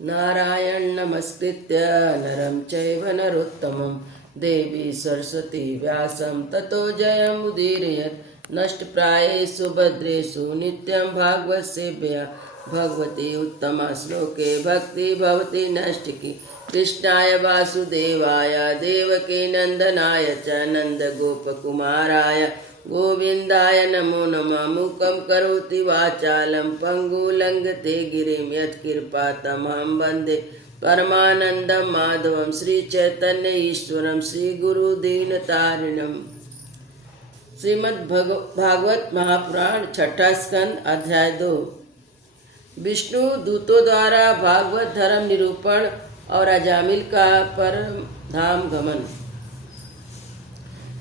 नारायण नमस्कृत्य नरं चैव नरोत्तमं देवी सरस्वती व्यासं ततो जयमुदीरयेत्। नष्टप्रायेषु भद्रेषु नित्यं भागवत सेव्या भगवती उत्तमा श्लोके भक्ति भवति नष्टिकी। कृष्णाय वासुदेवाय देवकी नंदनाय च नन्दगोपकुमाराय गोविंदाय नमो नमः। मूकं करोति वाचालं पङ्गुलङ्घते गिरिं यत्कृपातमहं वन्दे परमानन्दं माधवं श्रीचैतन्य ईश्वरं श्रीगुरुदीनतारिणम्। श्रीमद्भागवत महापुराण छठा स्कंद अध्याय 2। विष्णु दूतों द्वारा भागवत धर्म निरूपण और अजामिल का परम धाम गमन।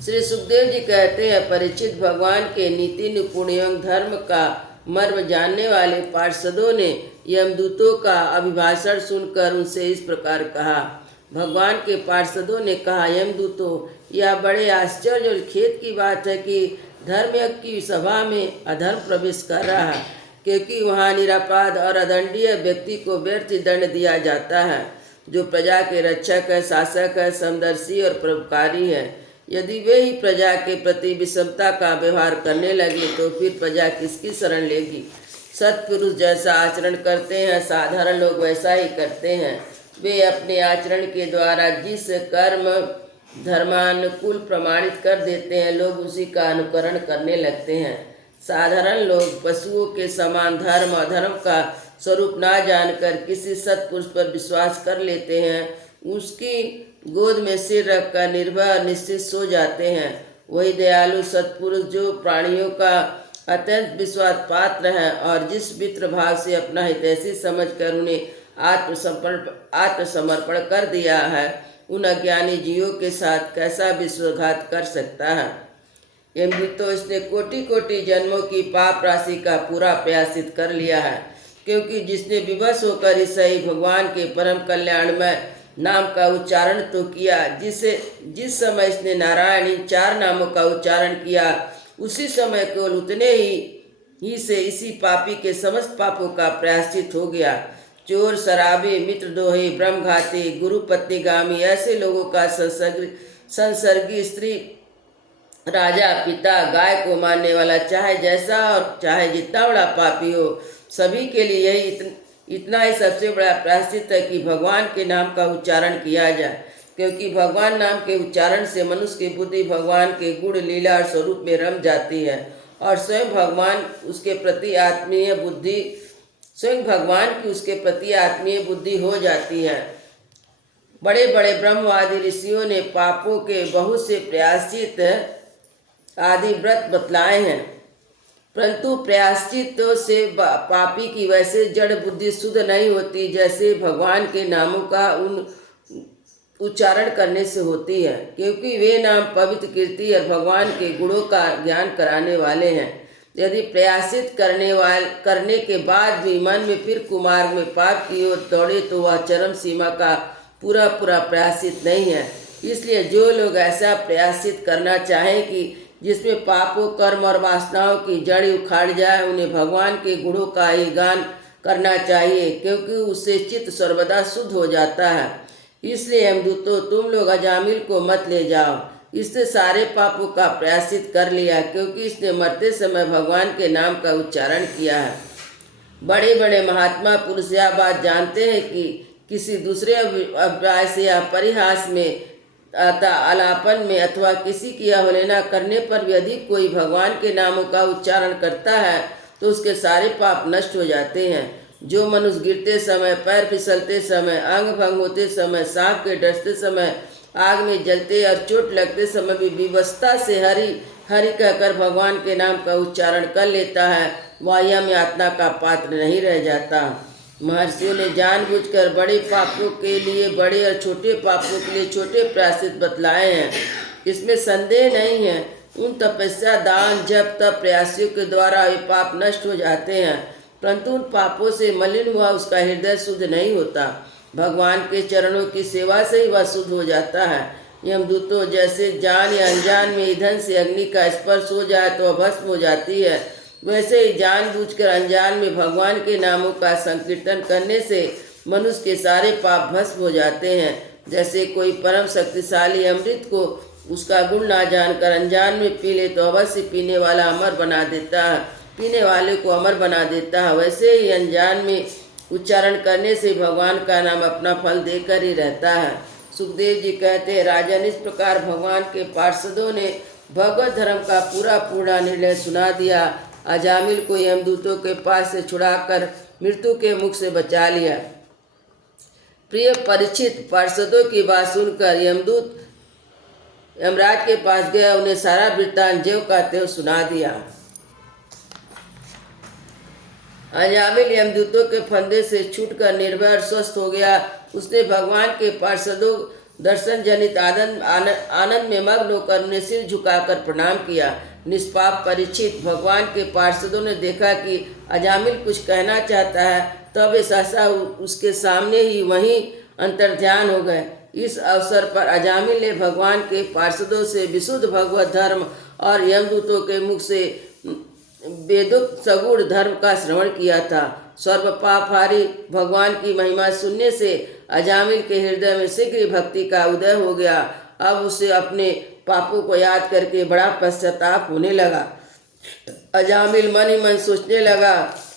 श्री सुखदेव जी कहते हैं, परीक्षित, भगवान के नीति निपुण एवं धर्म का मर्म जानने वाले पार्षदों ने यमदूतों का अभिभाषण सुनकर उनसे इस प्रकार कहा। भगवान के पार्षदों ने कहा, यमदूतों, यह बड़े आश्चर्य और खेद की बात है कि धर्मयज्ञ की सभा में अधर्म प्रवेश कर रहा है, क्योंकि वहाँ निरापराध और अदंडीय व्यक्ति को व्यर्थ दंड दिया जाता है, जो प्रजा के रक्षक है, शासक है, समदर्शी और परोपकारी है। यदि वे ही प्रजा के प्रति विषमता का व्यवहार करने लगे तो फिर प्रजा किसकी शरण लेगी। सत्पुरुष जैसा आचरण करते हैं, साधारण लोग वैसा ही करते हैं। वे अपने आचरण के द्वारा जिस कर्म धर्मानुकूल प्रमाणित कर देते हैं, लोग उसी का अनुकरण करने लगते हैं। साधारण लोग पशुओं के समान धर्म अधर्म का स्वरूप ना जानकर किसी सत्पुरुष पर विश्वास कर लेते हैं, उसकी गोद में सिर रखकर निर्भय और निश्चित सो जाते हैं। वही दयालु सत्पुरुष जो प्राणियों का अत्यंत विश्वास पात्र है और जिस मित्र भाव से अपना हितैषी समझकर उन्हें आत्मसमर्पण कर दिया है, उन अज्ञानी जीवों के साथ कैसा विश्वासघात कर सकता है। तो इसने कोटि कोटि जन्मों की पाप राशि का पूरा प्रयासित कर लिया है, क्योंकि जिसने विवश होकर इस सही भगवान के परम कल्याणमय नाम का उच्चारण तो किया, जिस समय इसने नारायण इन 4 नामों का उच्चारण किया, उसी समय केवल उतने ही से इसी पापी के समस्त पापों का प्रायश्चित हो गया। चोर, शराबी, मित्रद्रोही, ब्रह्मघाती, गुरु पत्नीगामी ऐसे लोगों का संसर्गी, स्त्री, राजा, पिता, गाय को मारने वाला, चाहे जैसा और चाहे जितना बड़ा पापी हो, सभी के लिए यही इतना ही सबसे बड़ा प्रायश्चित है कि भगवान के नाम का उच्चारण किया जाए, क्योंकि भगवान नाम के उच्चारण से मनुष्य की बुद्धि भगवान के गुण, लीला और स्वरूप में रम जाती है और स्वयं भगवान की उसके प्रति आत्मीय बुद्धि हो जाती है। बड़े बड़े ब्रह्मवादी ऋषियों ने पापों के बहुत से प्रायश्चित आदि व्रत बतलाए हैं, परंतु प्रायश्चितों से पापी की वैसे जड़ बुद्धि शुद्ध नहीं होती जैसे भगवान के नामों का उच्चारण करने से होती है, क्योंकि वे नाम पवित्र, कीर्ति और भगवान के गुणों का ज्ञान कराने वाले हैं। यदि प्रायश्चित करने के बाद भी मन में फिर कुमार्ग में पाप की ओर दौड़े तो वह चरम सीमा का पूरा प्रायश्चित नहीं है। इसलिए जो लोग ऐसा प्रायश्चित करना चाहें कि जिसमें पापों, कर्म और वासनाओं की जड़ उखाड़ जाए, उन्हें भगवान के गुणों का ही गान करना चाहिए, क्योंकि उससे चित्त सर्वदा शुद्ध हो जाता है। इसलिए यमदूतों, तुम लोग अजामिल को मत ले जाओ। इसने सारे पापों का प्रायश्चित कर लिया, क्योंकि इसने मरते समय भगवान के नाम का उच्चारण किया है। बड़े बड़े महात्मा पुरुष यह बात जानते हैं कि किसी दूसरे अभिप्राय से या परिहास में, आलापन में अथवा किसी की अवहेलना करने पर भी यदि कोई भगवान के नामों का उच्चारण करता है तो उसके सारे पाप नष्ट हो जाते हैं। जो मनुष्य गिरते समय, पैर फिसलते समय, अंग भंग होते समय, सांप के डसते समय, आग में जलते और चोट लगते समय भी विवशता से हरि हरि कहकर भगवान के नाम का उच्चारण कर लेता है, वह यम यातना का पात्र नहीं रह जाता। महर्षियों ने जानबूझकर बड़े पापों के लिए बड़े और छोटे पापों के लिए छोटे प्रायश्चित बतलाए हैं, इसमें संदेह नहीं है। उन तपस्या, दान, जप, तप प्रयासियों के द्वारा ये पाप नष्ट हो जाते हैं, परंतु उन पापों से मलिन हुआ उसका हृदय शुद्ध नहीं होता। भगवान के चरणों की सेवा से ही वह शुद्ध हो जाता है। यमदूतों, जैसे जान या अनजान में ईंधन से अग्नि का स्पर्श हो जाए तो वह भस्म हो जाती है, वैसे ही जानबूझकर अनजान में भगवान के नामों का संकीर्तन करने से मनुष्य के सारे पाप भस्म हो जाते हैं। जैसे कोई परम शक्तिशाली अमृत को उसका गुण ना जानकर अनजान में पी ले तो अवश्य पीने वाला अमर बना देता है, पीने वाले को अमर बना देता है, वैसे ही अनजान में उच्चारण करने से भगवान का नाम अपना फल देकर ही रहता है। सुखदेव जी कहते हैं, राजन, इस प्रकार भगवान के पार्षदों ने भगवत धर्म का पूरा निर्णय सुना दिया। अजामिल को यमदूतों के पास से छुड़ाकर मृत्यु के मुख से बचा लिया। प्रिय परीक्षित, पार्षदों की बात सुनकर यमदूत यमराज के पास गया, उन्हें सारा वृत्तांत ज्यों का त्यों सुना दिया। अजामिल यमदूतों के फंदे से छूटकर निर्भय और स्वस्थ हो गया। उसने भगवान के पार्षदों दर्शन जनित आनंद में मग्न होकर उन्हें सिर झुकाकर प्रणाम किया। निष्पाप परीक्षित, भगवान के पार्षदों ने देखा कि अजामिल कुछ कहना चाहता है, तब वे सहसा उसके सामने ही वहीं अंतर्ध्यान हो गए। इस अवसर पर अजामिल ने भगवान के पार्षदों से विशुद्ध भगवत धर्म और यमदूतों के मुख से वेदोक्त सगुण धर्म का श्रवण किया था। सर्व पापहारी भगवान की महिमा सुनने से अजामिल के हृदय में शीघ्र भक्ति का उदय हो गया। अब उसे अपने पापों को याद करके बड़ा पश्चाताप होने लगा। अजामिल मन ही मन सोचने लगा,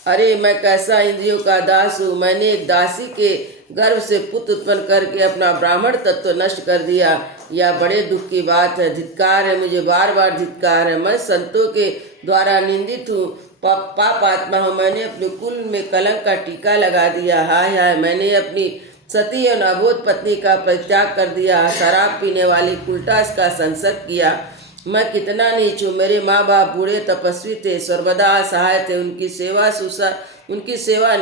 अरे मैं कैसा इंद्रियों का दास हूँ। मैंने एक दासी के गर्भ से पुत्र उत्पन्न करके अपना ब्राह्मण तत्व नष्ट कर दिया। यह बड़े दुख की बात है। धिक्कार है, मुझे बार बार धिक्कार है। मैं संतों के द्वारा निंदित हूँ, पाप आत्मा हूँ। मैंने अपने कुल में कलंक का टीका लगा दिया। हाय हाय, मैंने अपनी सती और अबोध पत्नी का परित्याग कर दिया। शराब पीने वाली कुलटास का संसर्ग किया। मैं कितना नीच हूँ। मेरे माँ बाप बूढ़े तपस्वी थे, सर्वदा सहाय थे। उनकी सेवा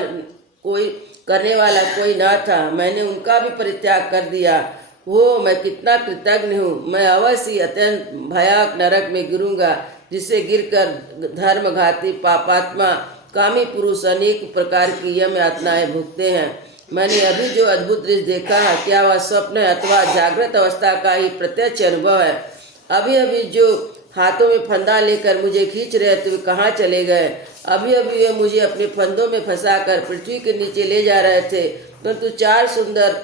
कोई करने वाला कोई न था। मैंने उनका भी परित्याग कर दिया। वो मैं कितना कृतज्ञ हूँ। मैं अवश्य अत्यंत भयानक नरक में गिरूंगा, जिससे गिरकर धर्मघाती पापात्मा कामी पुरुष अनेक प्रकार की यम यातनाएं भुगते हैं। मैंने अभी जो अद्भुत दृश्य देखा है, क्या वह स्वप्न है अथवा जागृत अवस्था का ही प्रत्यक्ष अनुभव है? अभी अभी जो हाथों में फंदा लेकर मुझे खींच रहे थे, वे कहाँ चले गए? अभी अभी वे मुझे अपने फंदों में फंसाकर पृथ्वी के नीचे ले जा रहे थे, परंतु चार सुंदर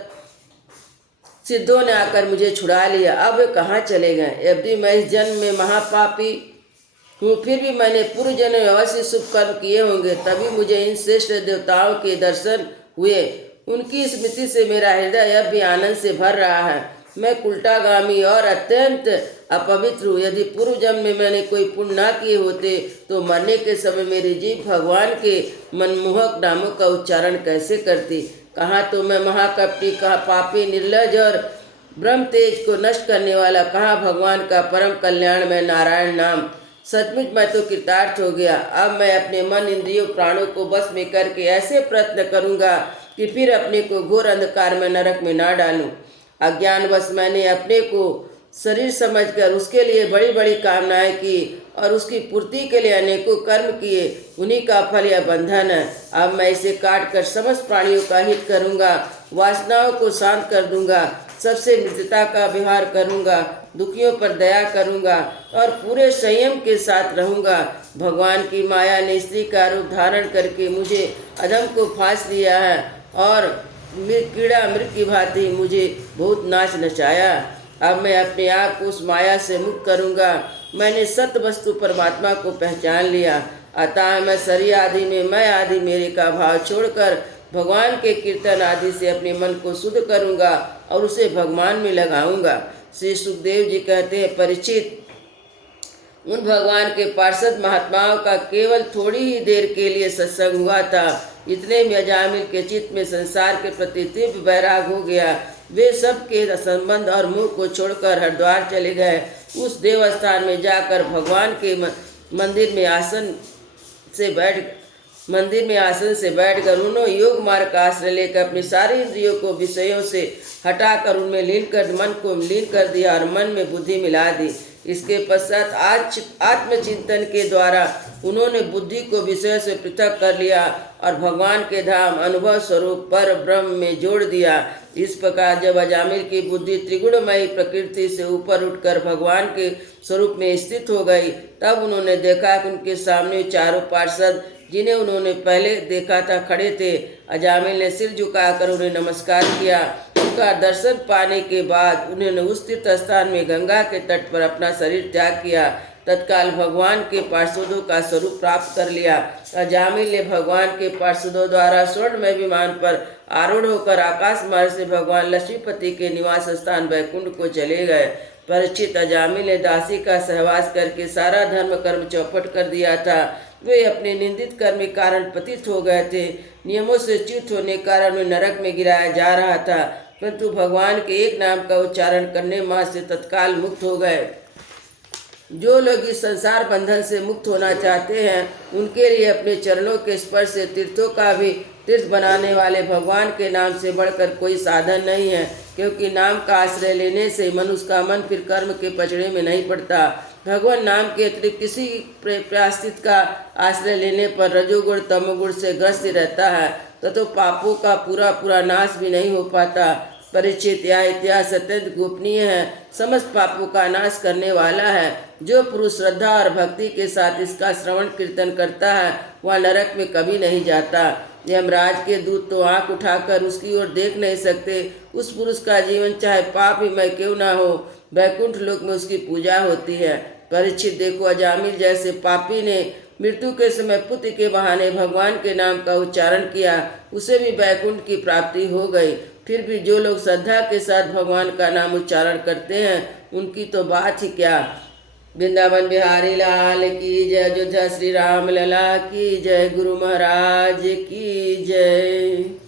सिद्धों ने आकर मुझे छुड़ा लिया। अब वे कहाँ चले गए? यदि मैं इस जन्म में महापापी हूँ, फिर भी मैंने पूर्व जन्म में अवश्य शुभ कर्म किए होंगे, तभी मुझे इन श्रेष्ठ देवताओं के दर्शन हुए। उनकी स्मृति से मेरा हृदय अब भी आनंद से भर रहा है। मैं कुलटागामी और अत्यंत अपवित्र हूँ। यदि पूर्व जन्म में मैंने कोई पुण्य न किए होते तो मरने के समय मेरी जीभ भगवान के मनमोहक नामों का उच्चारण कैसे करती? कहाँ तो मैं महाकपटी, कहाँ पापी, निर्लज और ब्रह्म तेज को नष्ट करने वाला, कहाँ भगवान का परम कल्याण में नारायण नाम। सचमुच मैं तो कृतार्थ हो गया। अब मैं अपने मन, इंद्रियों, प्राणों को बस में करके ऐसे प्रयत्न करूँगा कि फिर अपने को घोर अंधकार में नरक में ना डालूं। अज्ञानवश मैंने अपने को शरीर समझकर उसके लिए बड़ी बड़ी कामनाएं की और उसकी पूर्ति के लिए अनेकों कर्म किए। उन्हीं का फल यह बंधन है। अब मैं इसे काट कर समस्त प्राणियों का हित करूँगा, वासनाओं को शांत कर दूंगा, सबसे मित्रता का व्यवहार करूँगा, दुखियों पर दया करूँगा और पूरे संयम के साथ रहूँगा। भगवान की माया ने स्त्री का रूप धारण करके मुझे अधम को फांस लिया है और कीड़ा मृग की भांति मुझे बहुत नाच नचाया। अब मैं अपने आप को उस माया से मुक्त करूँगा। मैंने सत्य वस्तु परमात्मा को पहचान लिया, अतः मैं शरीर आदि में मैं आदि मेरे का भाव छोड़कर भगवान के कीर्तन आदि से अपने मन को शुद्ध करूँगा और उसे भगवान में लगाऊंगा। श्री सुखदेव जी कहते हैं, परीक्षित, उन भगवान के पार्षद महात्माओं का केवल थोड़ी ही देर के लिए सत्संग हुआ था। इतने में अजामिल के चित्त में संसार के प्रति तीव्र वैराग हो गया। वे सब के संबंध और मुँह को छोड़कर हरिद्वार चले गए। उस देवस्थान में जाकर भगवान के मंदिर में आसन से बैठकर उन्होंने योग मार्ग का आश्रय लेकर अपनी सारी इंद्रियों को विषयों से हटाकर उनमें मन को लीन कर दिया और मन में बुद्धि मिला दी। इसके पश्चात आत्मचिंतन के द्वारा उन्होंने बुद्धि को विषय से पृथक कर लिया और भगवान के धाम अनुभव स्वरूप पर ब्रह्म में जोड़ दिया। इस प्रकार जब अजामिल की बुद्धि त्रिगुणमयी प्रकृति से ऊपर उठकर भगवान के स्वरूप में स्थित हो गई, तब उन्होंने देखा कि उनके सामने चारों पार्षद जिन्हें उन्होंने पहले देखा था खड़े थे। अजामिल ने सिर झुकाकर उन्हें नमस्कार किया। उनका दर्शन पाने के बाद उन्होंने उस तीर्थ स्थान में गंगा के तट पर अपना शरीर त्याग किया। तत्काल भगवान के पार्षदों का स्वरूप प्राप्त कर लिया। अजामिल ने भगवान के पार्षदों द्वारा स्वर्णमय विमान पर आरूढ़ होकर आकाश मार्ग से भगवान लक्ष्मीपति के निवास स्थान बैकुंठ को चले गए। परीक्षित, अजामिल ने दासी का सहवास करके सारा धर्म कर्म चौपट कर दिया था। वे अपने निंदित कर्म के कारण पतित हो गए थे। नियमों से च्युत होने के कारण उन्हें नरक में गिराया जा रहा था, परंतु भगवान के एक नाम का उच्चारण करने मात्र से तत्काल मुक्त हो गए। जो लोग इस संसार बंधन से मुक्त होना चाहते हैं, उनके लिए अपने चरणों के स्पर्श से तीर्थों का भी तीर्थ बनाने वाले भगवान के नाम से बढ़कर कोई साधन नहीं है, क्योंकि नाम का आश्रय लेने से मनुष्य का मन फिर कर्म के पचड़े में नहीं पड़ता। भगवान नाम के अतिरिक्त किसी प्रायश्चित का आश्रय लेने पर रजोगुण तमोगुण से ग्रस्त रहता है, तो पापों का पूरा नाश भी नहीं हो पाता। परीक्षित, यह इतिहास अत्यंत गोपनीय है, समस्त पापों का नाश करने वाला है। जो पुरुष श्रद्धा और भक्ति के साथ इसका श्रवण कीर्तन करता है, वह नरक में कभी नहीं जाता। यमराज के दूत तो आंख उठाकर उसकी ओर देख नहीं सकते। उस पुरुष का जीवन चाहे पाप ही मैं क्यों ना हो, बैकुंठ लोक में उसकी पूजा होती है। परीक्षित, देखो, अजामिल जैसे पापी ने मृत्यु के समय पुत्र के बहाने भगवान के नाम का उच्चारण किया, उसे भी बैकुंठ की प्राप्ति हो गई। फिर भी जो लोग श्रद्धा के साथ भगवान का नाम उच्चारण करते हैं, उनकी तो बात ही क्या। वृंदावन बिहारी लाल की जय। अयोध्या श्री राम लला की जय। गुरु महाराज की जय।